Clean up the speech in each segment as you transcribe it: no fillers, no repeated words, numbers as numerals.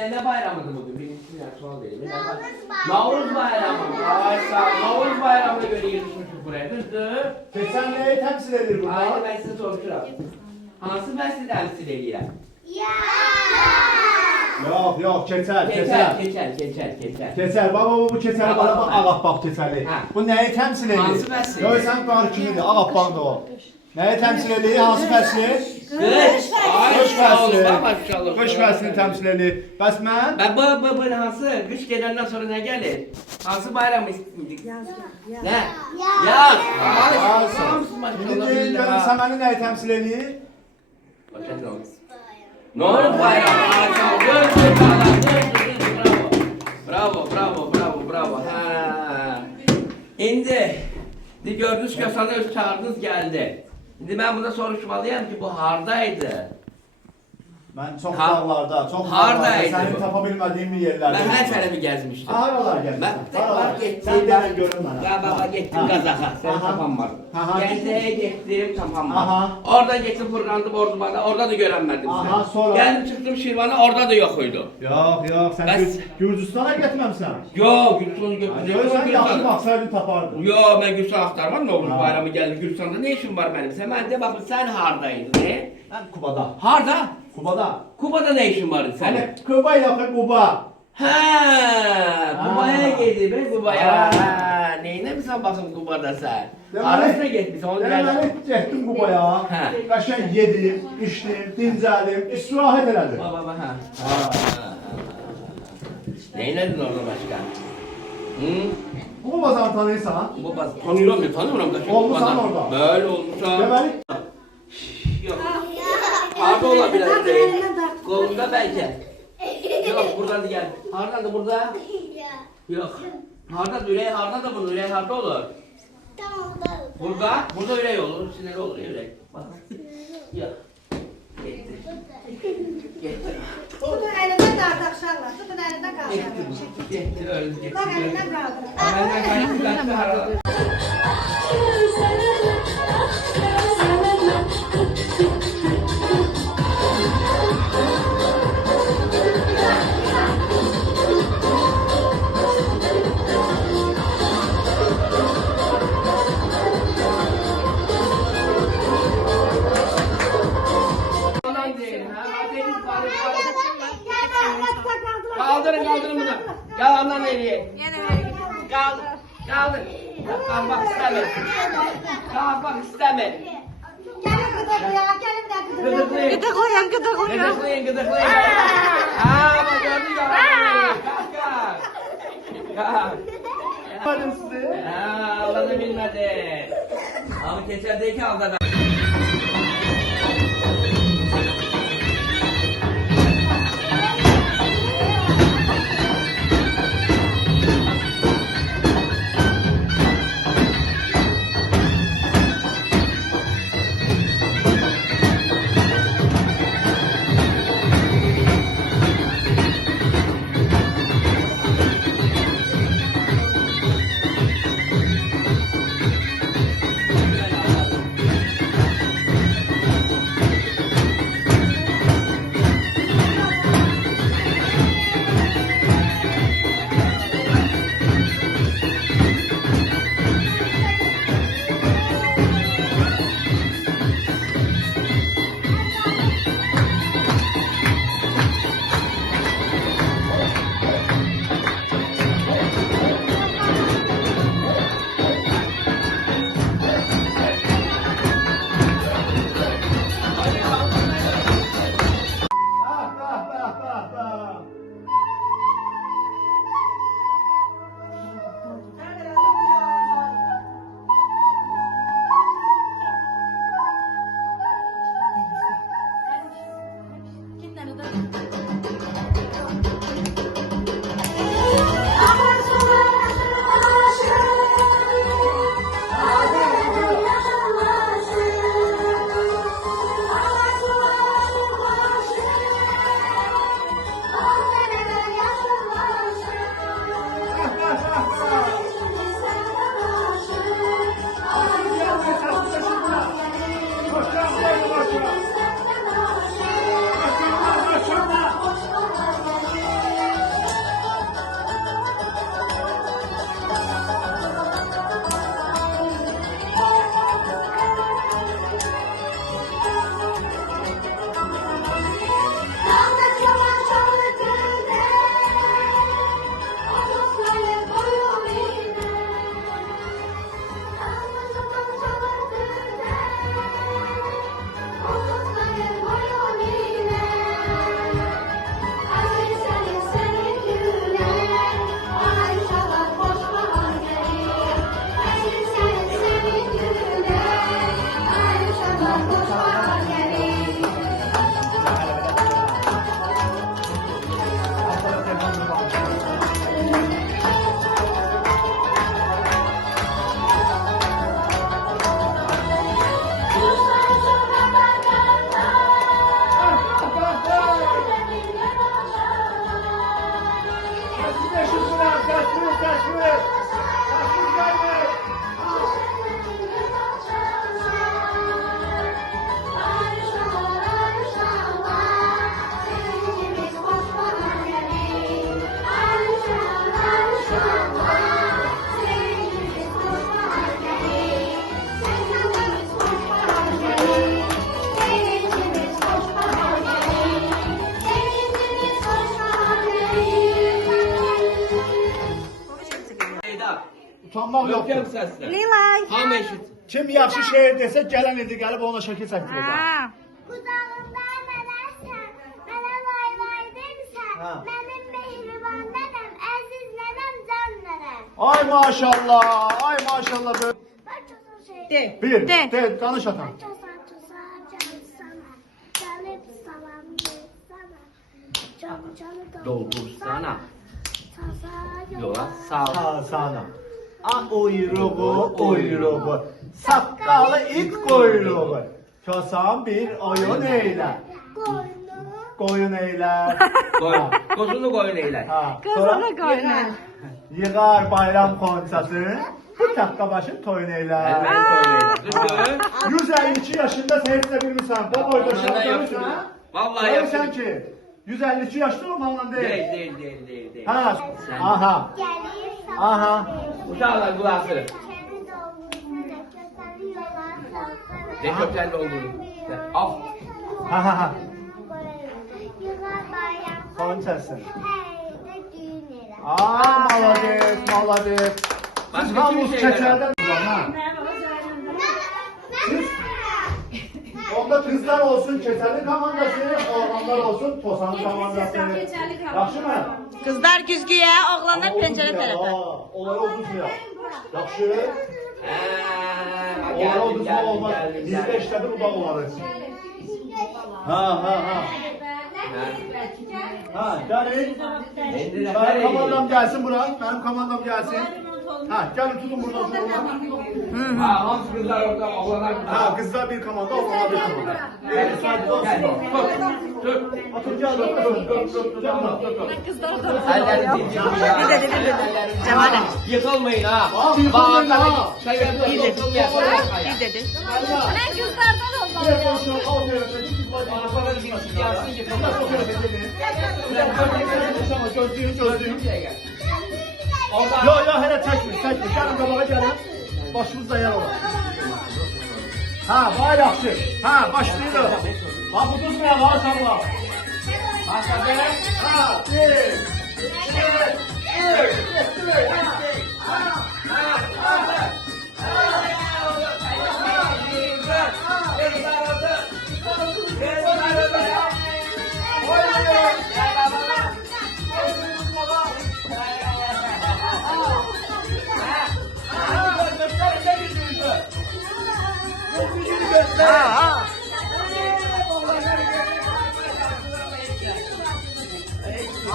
Ne bayramıdır bugün? Birincisi yani sual değil. Navruz bayramı. Ay sağ ol. Navruz bayramına göre yetişmişiz buraya. Düzdür. Keçən nəyi təmsil edir burada? Aynı ben size soruşuram. Hansı fəsli təmsil edirəm? Yox, keçər. Keçər. Baba bu keçəri bana bax, ağappaq keçəri. Hə. Bu nəyi təmsil edir? Hansı fəsli? Yox, sən qarı kimidir, ağappaqdır o. Nəyi təmsil edir, hansı fəsli? Qış. Ay Qış sağ ol. fəsli. Maşallah. Qış fəslini təmsil edir. Bəs mən? Ben bu hansı? Kış gelenden sonra ne gelir? Hansı bayram istedik? Ne? Yaz. Ay Yaz. sağ ol. İndi Maşallah. deyil, görün səməni nəyi təmsil edir? Noel bayramı. Ay sağ ol. Bravo. Ha. İndi gördünüz ki sana öz çağrınız geldi. Şimdi ben buna soruşmalıyım ki bu hardaydı? Mən çox Ha- dağlarda, çox Hardaydı səni bu? tapa bilmədiyim bir yerlərdə. Ben her sene bir gezmiştim. Haralar gəzmişsən? Ben Haralar? gittim. Sən gəlin görün mənə. Ya baba gittim Kazak'a. Sen Aha. tapamadım. Aha. Gence'ye gittim tapamadım. Aha. Oradan gittim Fırkandım Orduba'da. Orada da göremedim seni. Aha, sonra? Geldim çıktım Şirvan'a orada da yokuydu. Yox, sən Bəs- Gürcüstana getməmsən. Yok Gülsan'ı Görürsən, yaxşı götürdüm. baxsaydın tapardın. Yok ben Gülsan aktarmam ne olur Ha. bayramı geldi Gülsan'da ne işin var benim? Sen ben de bakın sen hardaydın ne? Mən Kubada. Harda? Kubada. Kuba'da ne işin vardı senin? Hani Kuba yox, Kuba. Kuba'ya geldi be Kuba'ya. Ha. Neyine mi sen bakın Kuba'da sen? Deməli- Arasına gitmiş onu gel. Deməli, getdim Kubaya. Hə. Qəşəng yedim, içdim, dincəldim, istirahət elədim. Baba ha. Ha. Neyledin orada başka? Hı? Bu Kubazanı tanıyırsan? Bu bas tanıyorum ya tanıyorum da. Olmuşsan orada. Böyle olmuşsan. Deməli, Yok. Harda olabilir değil. Kolunda belki. Yok buradan da gel. Hardan da burada. Yok. Harda da yüreği harda da bunu yüreği harda olur. Burada yüreği olur. Sinirli olur yüreği. Bak. Yok. Gitti. Gitti. Tutun elinden tartışarlar. Tutun elinden Gitti kalkarlar. bu. Gitti öyle gitti. Bak elinden kaldır. Hemen kaçtı harada. Kaldırın bunu. Gel anlam nereye? Kaldır. Kalmak istemez. Kalmak istemez. Gelin gıdıklıya, gelin bir de gıdıklıya. Gıdıklayın. Gıdıklayın. Aa bak gördün ya. Kalk. Hadi size. Aa Allah'ını bilmedi. Ama keçerdeki aldı. Utanmaq Yok yoxdur. yok sesle. Nilay. Hamı eşit. Kim yaxşı şeir desə gələn indi gəlib ona şəkil çəkdirəcək. Ha. Qucağımda nənəsən, mənə lay lay demisən, Ha. mənim mehriban nənəm, əziz nənəm, can nənəm. Ay maşallah, ay maşallah. Böyle. Bax çoxun şey. De. Bir, De. de, danış atan. Çosa çosa can sana, gəlib salam ver sana. Can canı Doldursana. Taza Yola sağ ol. Sağ sana. Ah uyruğu, uyruğu. Saqqalı it quyruğu. Kosan bir oyun eylə. Qoynu. Qoyun eylə. Koy. Kozunu koyun eyler. Ha. Kızını Sonra koyna. yığar bayram konçası. Bu takka başı toyun eylə. Elbette koyun eyler. Kız gör. 152 yaşında seyirdə bilmirsən. Bu boyda Ondan şah yapsın. görürsən. Vallahi Görürsən yapsın. ki 152 yaşlı olmağından Değil değil. değil. Ha. Sen- Aha. Gəlir Aha. Uşaqlar qulaq verin. Kökəni doldursana, kökəni yola salsana. Ne kökten doldurun. Al. Ha ha ha. Yığar bayram Konçası. hey də düyün elə. Ay malades, malades. Başka Siz hamuz kim şeyler keçərdən ha. Siz onda kızlar olsun keçəli komandası, oğlanlar olsun tosanın komandası. Yaxşı mı? Kızlar güzgüye, oğlanlar pencere tarafa. Onları uduzmuyor. Yaxşı. Onları uduzmaq olmaz. Bizdə işlədir udaq onları. Ha ha ha. Ha gəlin. Benim komandam gelsin bura. Benim komandam gelsin. Ha gelin tutun buradan sonra. Ha, hamsi kızlar orada, oğlanlar burada. Ha kızlar bir komanda, oğlanlar bir komanda. Evet, sadece olsun. Gel, tut. Atın gel, tut. Ellerini dinleyin ya. Bir dedi. Cemal'e. Yıkılmayın ha. Abi, yıkılmayın ha. Şöyle Bir dedi. bir Bir dedi. Ben kızlardan oldum. Bir konuşalım, al diyorum. Sonra bir yansın yıkılmaz. Gözlüyüm. Oradan. Yo yo hele çekme. Gelin kabağa gelin. Başımızda yer olur. Ha vay yaxşı. Ha başlayalım. Ha bu tutmaya var sabla. Başladı. Ha bir, iki, üç.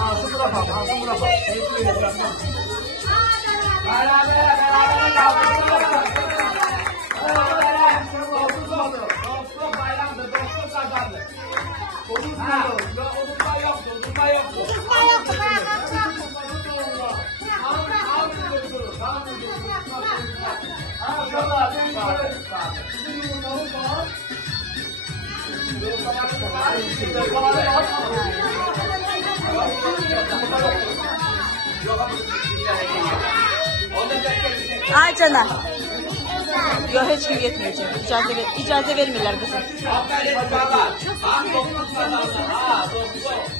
Ağzı bırakalım, ağzı bırakalım. Ay canım. Yok hiç kim yetmeyecek. İcazə vermirlər qızım. Aferin sana. Ha, dokuz kazandı. Ha, dokuz.